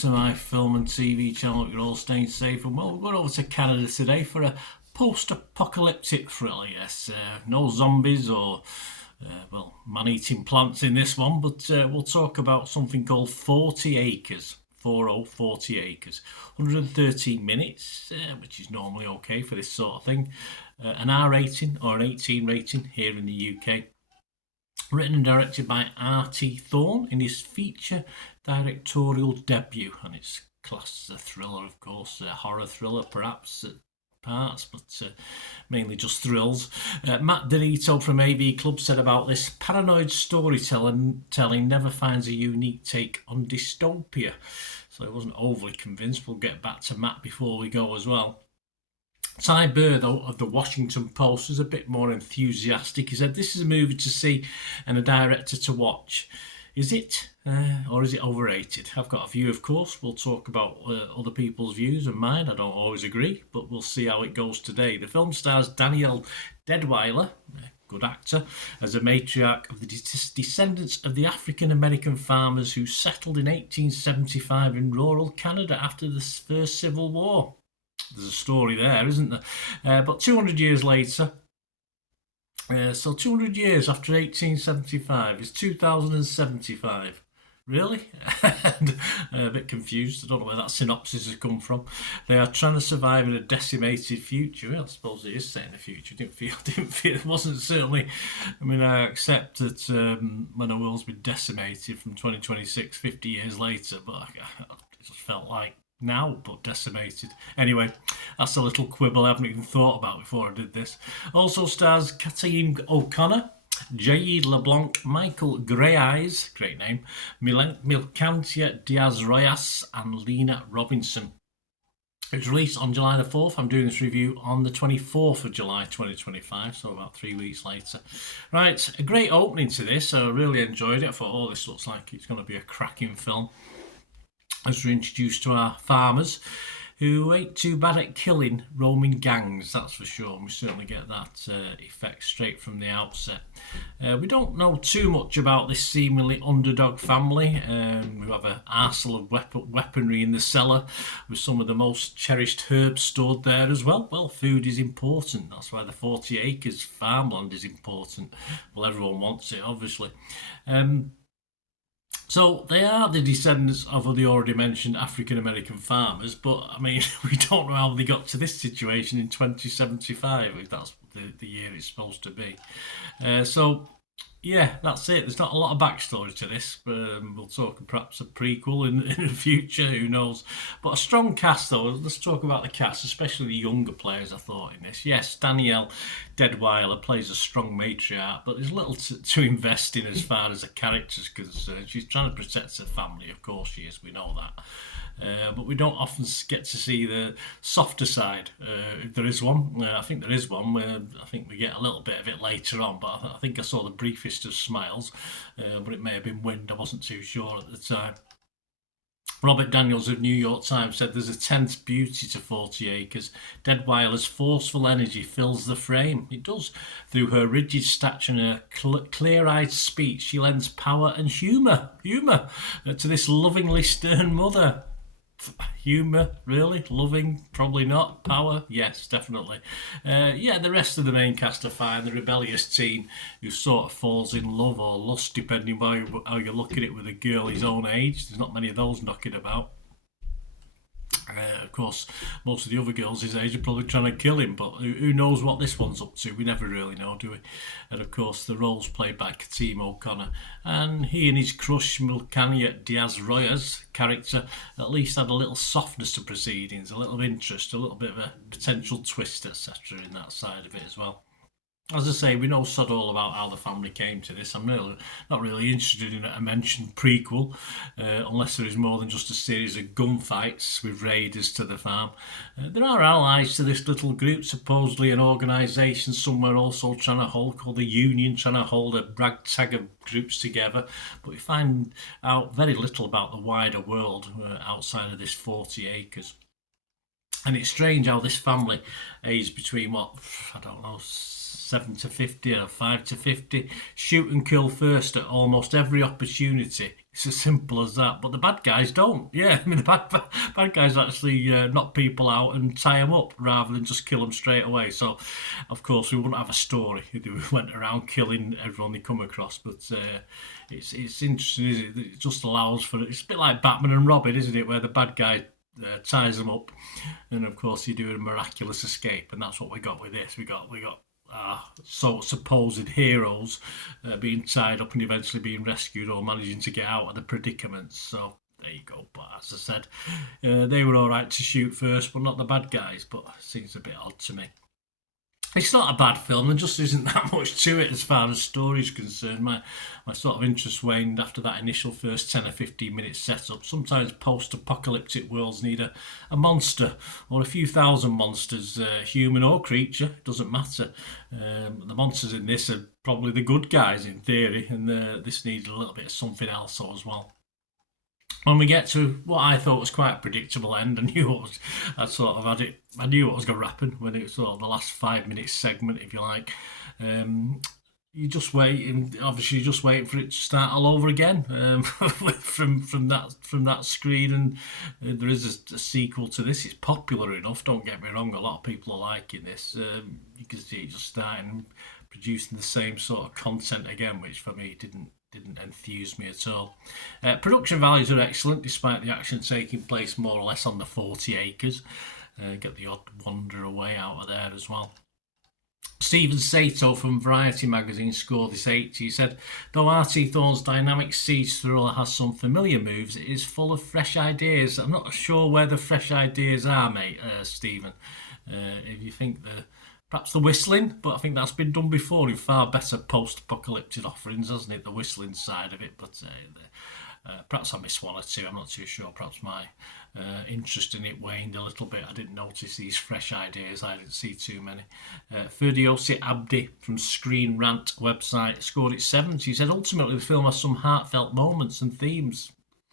to my film and TV channel. You're all staying safe. And well, we're going over to Canada today for a post-apocalyptic thriller. Yes, no zombies or man-eating plants in this one, but we'll talk about something called 40 Acres. 40 acres, 113 minutes, which is normally okay for this sort of thing. An R rating or an 18 rating here in the UK. Written and directed by R.T. Thorne in his feature directorial debut, and it's classed as a thriller, of course, a horror thriller perhaps at parts, but mainly just thrills. Matt Denito from AV Club said about this: paranoid storytelling never finds a unique take on dystopia. So I wasn't overly convinced. We'll get back to Matt before we go as well. Ty Burr, though, of the Washington Post, was a bit more enthusiastic. He said, "This is a movie to see and a director to watch. Is it, or is it overrated?" I've got a view, of course. We'll talk about other people's views and mine. I don't always agree, but we'll see how it goes today. The film stars Danielle Deadwyler, good actor, as a matriarch of the descendants of the African-American farmers who settled in 1875 in rural Canada after the First Civil War. There's a story there, isn't there? But 200 years later, so 200 years after 1875 is 2075. Really? A bit confused. I don't know where that synopsis has come from. They are trying to survive in a decimated future. Well, I suppose it is set in the future. Didn't feel. It wasn't certainly. I mean, I accept that when the world's been decimated from 2026, 50 years later, but it just felt like now, but decimated. Anyway, that's a little quibble I haven't even thought about before I did this. Also stars Kathleen O'Connor, Jade LeBlanc, Michael Greyeyes, great name, Milcantia Diaz-Royas, and Lena Robinson. It's released on July the 4th. I'm doing this review on the 24th of July 2025, so about 3 weeks later. Right, a great opening to this. I really enjoyed it. I thought, oh, this looks like it's going to be a cracking film, as we're introduced to our farmers, who ain't too bad at killing roaming gangs, that's for sure. And we certainly get that effect straight from the outset. We don't know too much about this seemingly underdog family. We have an arsenal of weaponry in the cellar, with some of the most cherished herbs stored there as well. Well, food is important. That's why the 40 acres farmland is important. Well, everyone wants it, obviously. So they are the descendants of the already mentioned African-American farmers, but I mean, we don't know how they got to this situation in 2075, if that's the year it's supposed to be. So, yeah, that's it. There's not a lot of backstory to this. We'll talk perhaps a prequel in the future, who knows. But a strong cast, though. Let's talk about the cast, especially the younger players, I thought, in this. Yes, Danielle Deadwyler plays a strong matriarch, but there's little to invest in as far as the characters, because she's trying to protect her family. Of course she is, we know that. But we don't often get to see the softer side. If there is one, I think there is one. I think we get a little bit of it later on, but I think I saw the briefest of smiles, but it may have been wind. I wasn't too sure at the time. Robert Daniels of New York Times said there's a tense beauty to 40 Acres. Deadwyler's forceful energy fills the frame. It does. Through her rigid stature and her clear-eyed speech, she lends power and humour to this lovingly stern mother. Humour, really? Loving? Probably not. Power? Yes, definitely. The rest of the main cast are fine. The rebellious teen who sort of falls in love or lust, depending on how you look at it, with a girl his own age. There's not many of those knocking about. Of course, most of the other girls his age are probably trying to kill him, but who knows what this one's up to? We never really know, do we? And of course, the role's played by Kathleen O'Connor, and he and his crush, Milcantia Diaz-Royas character, at least had a little softness to proceedings, a little interest, a little bit of a potential twist, etc. in that side of it as well. As I say, we know sod all about how the family came to this. I'm not really interested in a mentioned prequel, unless there is more than just a series of gunfights with raiders to the farm. There are allies to this little group, supposedly an organisation somewhere also called the Union, trying to hold a ragtag of groups together. But we find out very little about the wider world outside of this 40 acres. And it's strange how this family, aged between what, I don't know, 7 to 50 or 5 to 50, shoot and kill first at almost every opportunity. It's as simple as that. But the bad guys don't. Yeah, I mean, the bad guys actually knock people out and tie them up rather than just kill them straight away. So, of course, we wouldn't have a story if we went around killing everyone they come across. But it's interesting, isn't it? It just allows for it. It's a bit like Batman and Robin, isn't it? Where the bad guy ties them up, and of course you do a miraculous escape, and that's what we got with this. We got supposed heroes being tied up and eventually being rescued or managing to get out of the predicaments. So there you go. But as I said, they were all right to shoot first, but not the bad guys. But it seems a bit odd to me. It's not a bad film. There just isn't that much to it as far as story is concerned. My sort of interest waned after that initial first 10 or 15 minutes setup. Sometimes post-apocalyptic worlds need a monster or a few thousand monsters, human or creature, doesn't matter. The monsters in this are probably the good guys in theory, and this needs a little bit of something else as well. When we get to what I thought was quite a predictable end, I knew what was, I sort of had it. I knew what was going to happen when it was sort of the last 5 minute segment, if you like. You just wait, and obviously you're just waiting for it to start all over again from that screen. And there is a sequel to this. It's popular enough. Don't get me wrong. A lot of people are liking this. You can see it just starting producing the same sort of content again, which for me didn't enthuse me at all. Production values are excellent, despite the action taking place more or less on the 40 acres. Get the odd wander away out of there as well. Stephen Sato from Variety magazine scored this 80. He said, though R.T. Thorne's dynamic siege thriller has some familiar moves, it is full of fresh ideas. I'm not sure where the fresh ideas are, mate, Stephen. If you think perhaps the whistling, but I think that's been done before in far better post-apocalyptic offerings, hasn't it? The whistling side of it, but perhaps I missed one or two. I'm not too sure. Perhaps my interest in it waned a little bit. I didn't notice these fresh ideas. I didn't see too many. Ferdiosi Abdi from Screen Rant website scored it 70. He said, ultimately, the film has some heartfelt moments and themes,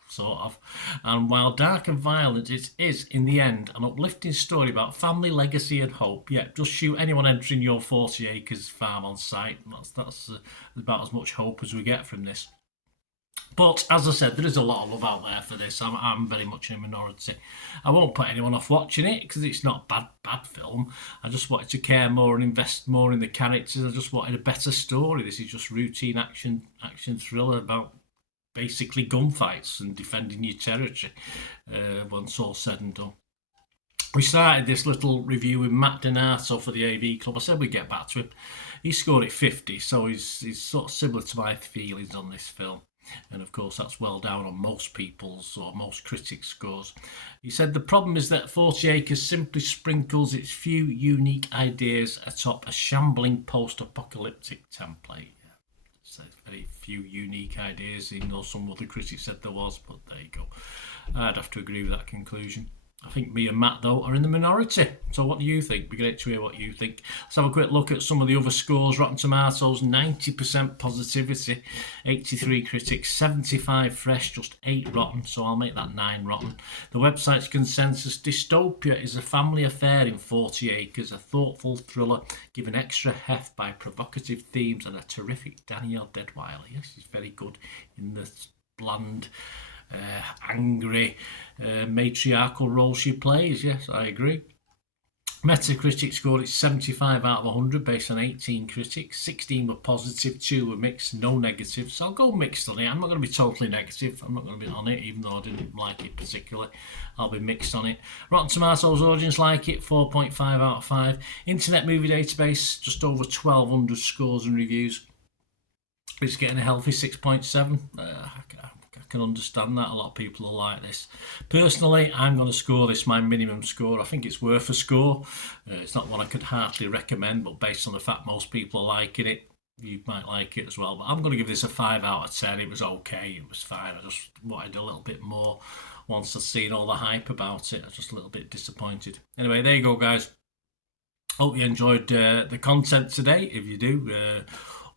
sort of. And while dark and violent, it is, in the end, an uplifting story about family, legacy and hope. Yeah, just shoot anyone entering your 40 acres farm on sight. That's about as much hope as we get from this. But as I said, there is a lot of love out there for this. I'm very much in a minority. I won't put anyone off watching it because it's not a bad film. I just wanted to care more and invest more in the characters. I just wanted a better story. This is just routine action thriller about basically gunfights and defending your territory once all said and done. We started this little review with Matt Donato for the AV Club. I said we'd get back to him. He scored it 50, so he's sort of similar to my feelings on this film. And of course, that's well down on most people's or most critics' scores. He said the problem is that 40 Acres simply sprinkles its few unique ideas atop a shambling post-apocalyptic template. So very few unique ideas, even though some other critics said there was, but there you go. I'd have to agree with that conclusion. I think me and Matt, though, are in the minority. So what do you think? It'd be great to hear what you think. Let's have a quick look at some of the other scores. Rotten Tomatoes, 90% positivity, 83 critics, 75 fresh, just 8 rotten, so I'll make that 9 rotten. The website's consensus, Dystopia is a family affair in 40 acres, a thoughtful thriller given extra heft by provocative themes and a terrific Danielle Deadwyler. Yes, he's very good in the bland, angry, matriarchal role she plays. Yes, I agree. Metacritic scored it 75 out of 100 based on 18 critics. 16 were positive, 2 were mixed, no negatives. So I'll go mixed on it. I'm not going to be totally negative. I'm not going to be on it, even though I didn't like it particularly. I'll be mixed on it. Rotten Tomatoes audience like it, 4.5 out of 5. Internet Movie Database, just over 1,200 scores and reviews. It's getting a healthy 6.7. I can understand that. A lot of people are like this. Personally, I'm going to score this my minimum score. I think it's worth a score. It's not one I could hardly recommend, but based on the fact most people are liking it, you might like it as well. But I'm going to give this a 5 out of 10. It was okay. It was fine. I just wanted a little bit more once I'd seen all the hype about it. I was just a little bit disappointed. Anyway, there you go, guys. Hope you enjoyed the content today. If you do,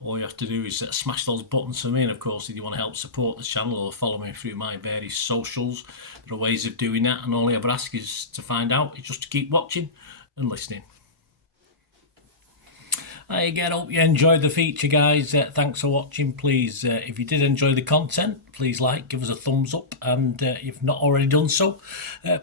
all you have to do is smash those buttons for me. And of course, if you want to help support the channel or follow me through my various socials, there are ways of doing that, and all I ever ask is to find out is just to keep watching and listening. Again, hope you enjoyed the feature, guys. Thanks for watching. Please, if you did enjoy the content, please give us a thumbs up, and if you've not already done so,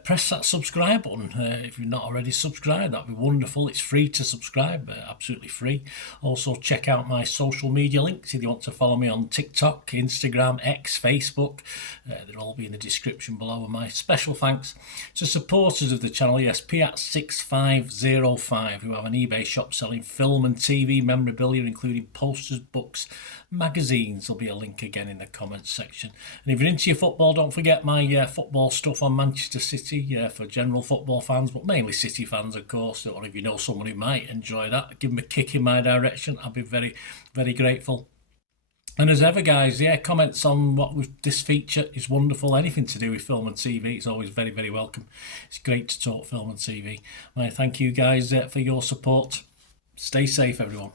press that subscribe button. If you've not already subscribed, that'd be wonderful. It's free to subscribe, absolutely free. Also, check out my social media links if you want to follow me on TikTok, Instagram, X, Facebook. They'll all be in the description below. And my special thanks to supporters of the channel, yes, Piat6505, who have an eBay shop selling film and TV memorabilia, including posters, books, magazines. There'll be a link again in the comments section. And if you're into your football, don't forget my football stuff on Manchester City for general football fans, but mainly City fans, of course. Or if you know someone who might enjoy that, give them a kick in my direction. I'll be very, very grateful. And as ever, guys, comments on this feature is wonderful. Anything to do with film and TV is always very, very welcome. It's great to talk film and TV. I thank you guys for your support. Stay safe, everyone.